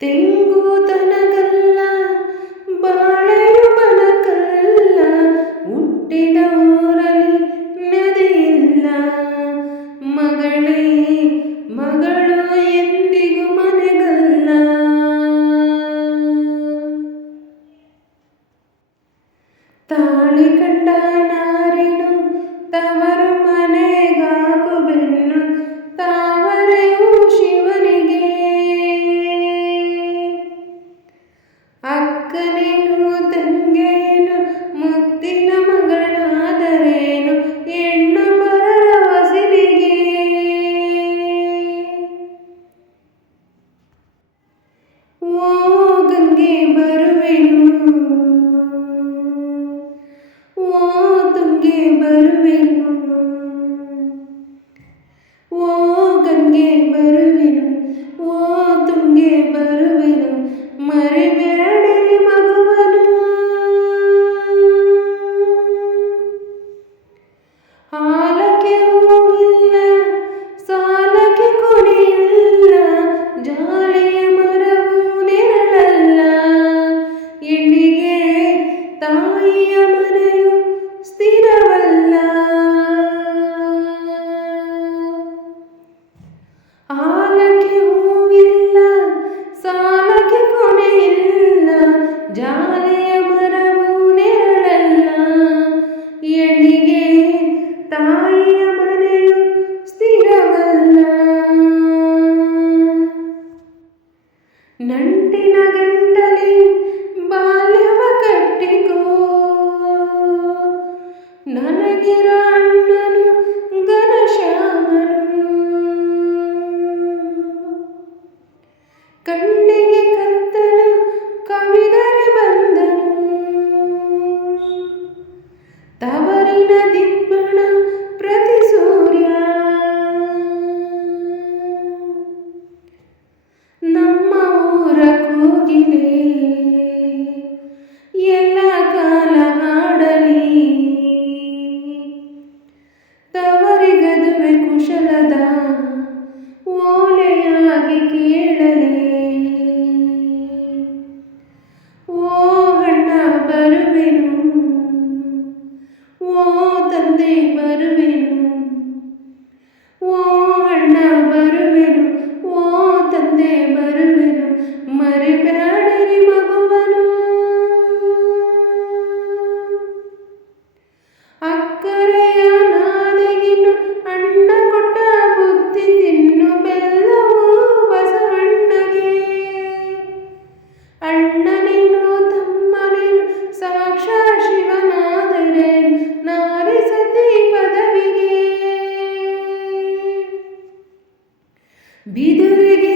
ತೆಂಗುತನಗಲ್ಲ ಬಾಳೆಯು ಬನಕಲ್ಲ, ಹುಟ್ಟಿದ ಊರಲ್ಲಿ ನದಿಯಿಲ್ಲ. ಮಗಳೇ ಮಗಳು ಎಂದಿಗೂ ಮನೆಗಲ್ಲ. ತಾಳಿ ಕಂಡ ನಾರಿನು ತವರು ಮನೆಗಾಕು ಬೆನ್ನು, ತಾವರೆಯು ಶಿವನಿಗೆ. ಅಕ್ಕನೇನು ತಂಗೇನು ಮುದ್ದಿನ ಮಗಳಾದರೇನು, ಹೆಣ್ಣು ಬರಲ ಹೊಸಲಿಗೆ. ಓ ಗಂಗೆ ಬರುವೆನು, ಓ ತುಂಗೆ ಬರುವೆನು, ಓ ಗಂಗೆ ಬರುವೆನು, ಓ ತುಂಗೆ ಬರುವೆನು, ಮರಿಬೇಡಿರಿ ಮಗುವನು. ಹಾಲಕ್ಕೆ ಹೂವಿಲ್ಲ, ಸಾಲಕ್ಕೆ ಕೊನೆಯಿಲ್ಲ, ಜಾಲಿಯ ಮರವು ನೆರಳಲ್ಲ. ಹೆಣ್ಣಿಗೆ ತಾಯಿಯ ಮನೆಯು ಸ್ಥಿರವಲ್ಲ. ಹಾಲಕ್ಕೆ ಹೂವಿಲ್ಲ, ಸಾಲಕ್ಕೆ ಕೊನೆಯಿಲ್ಲ, ಜಾಲಿಯ ಮರವು ನೆರಳಲ್ಲ. ಹೆಣ್ಣಿಗೆ ತಾಯಿಯ ಮನೆಯು ಸ್ಥಿರವಲ್ಲ. ನಂಟಿನ ಗಂಟಲಿ ಬಾಲ್ಯವ ಕಟ್ಟಿಕೋ, ನನಗಿರ ಅಣ್ಣನು ಘನಶ್ಯಾಮನು. ಕಣ್ಣಿಗೆ ಕತ್ತಲ ಕವಿದರೆ ಬಂದನು, ತವರಿನ ದಿಬ್ಬಣ ಪ್ರತಿ ಸೂರ್ಯ. ನಮ್ಮ ಊರ ಕೋಗಿಲೆ ಎಲ್ಲ ಕಾಲ ಹಾಡಲಿ, ತವರಿಗದುವೆ ಕುಶಲದ ಓಲೆಯಾಗಿ ಕೇಳಲಿ. ಓ ಅಣ್ಣ ಬರುವೆನು, ಓ ತಂದೆ ಬರುವೆನು, ಓ ಅಣ್ಣ ಬರುವೆನು, ಓ ತಂದೆ ಬರುವೆನು, ಮರಿಬೇಡಿರಿ ಮಗುವನು. ಅಕ್ಕರೆಯ ನಾಲಿಗೆನು ಅಣ್ಣ ಕೊಟ್ಟ ಬುದ್ಧಿ ತಿನ್ನು, ಬೆಲ್ಲವು ಬಸವಣ್ಣಗೆ. ಅಣ್ಣನೇನು ತಮ್ಮನೇನು ಸಾಕ್ಷಾತ್ ಶಿವನಾದರೇನು, ನಾರಿ ಸತಿ ಪದವಿಗೆ. ಬಿದುರಿಗೆ